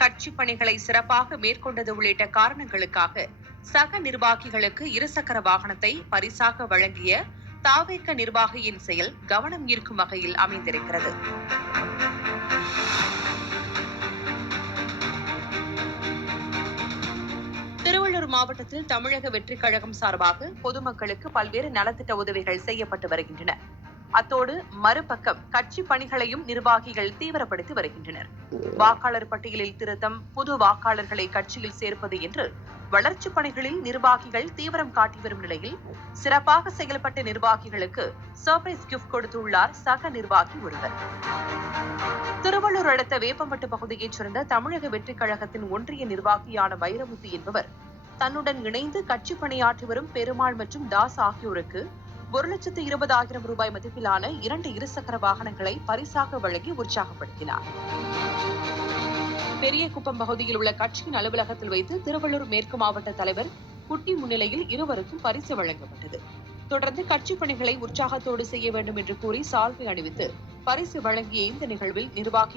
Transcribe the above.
கட்சி பணிகளை சிறப்பாக மேற்கொண்டது உள்ளிட்ட காரணங்களுக்காக சக நிர்வாகிகளுக்கு இருசக்கர வாகனத்தை பரிசாக வழங்கிய தாவேக நிர்வாகியின் செயல் கவனம் ஈர்க்கும் வகையில் அமைந்திருக்கிறது. திருவள்ளூர் மாவட்டத்தில் தமிழக வெற்றிக் கழகம் சார்பாக பொதுமக்களுக்கு பல்வேறு நலத்திட்ட உதவிகள் செய்யப்பட்டு வருகின்றன. அத்தோடு மறுபக்கம் கட்சி பணிகளையும் நிர்வாகிகள் தீவிரப்படுத்தி வருகின்றனர். வாக்காளர் பட்டியலில் திருத்தம், புது வாக்காளர்களை கட்சியில் சேர்ப்பது என்று வளர்ச்சிப் பணிகளில் நிர்வாகிகள் தீவிரம் காட்டி வரும் நிலையில் சிறப்பாக செயல்பட்ட நிர்வாகிகளுக்கு சர்ப்ரைஸ் கிஃப்ட் கொடுத்துள்ளார் சக நிர்வாகி ஒருவர். திருவள்ளூர் அடுத்த வேப்பம்பட்டு பகுதியைச் சேர்ந்த தமிழக வெற்றிக் கழகத்தின் ஒன்றிய நிர்வாகியான வைரமுத்து என்பவர் தன்னுடன் இணைந்து கட்சி பணியாற்றி வரும் பெருமாள் மற்றும் தாஸ் ஆகியோருக்கு 1,20,000 ரூபாய் மதிப்பிலான 2 இருசக்கர வாகனங்களை பரிசாக வழங்கி உற்சாகப்படுத்தினார். பெரியகுப்பம் பகுதியில் உள்ள கட்சியின் அலுவலகத்தில் வைத்து திருவள்ளூர் மேற்கு மாவட்ட தலைவர் குட்டி முன்னிலையில் இருவருக்கும் பரிசு வழங்கப்பட்டது. தொடர்ந்து கட்சி பணிகளை உற்சாகத்தோடு செய்ய வேண்டும் என்று கூறி சால்வை அணிவித்து பரிசு வழங்கிய இந்த நிகழ்வில் நிர்வாகி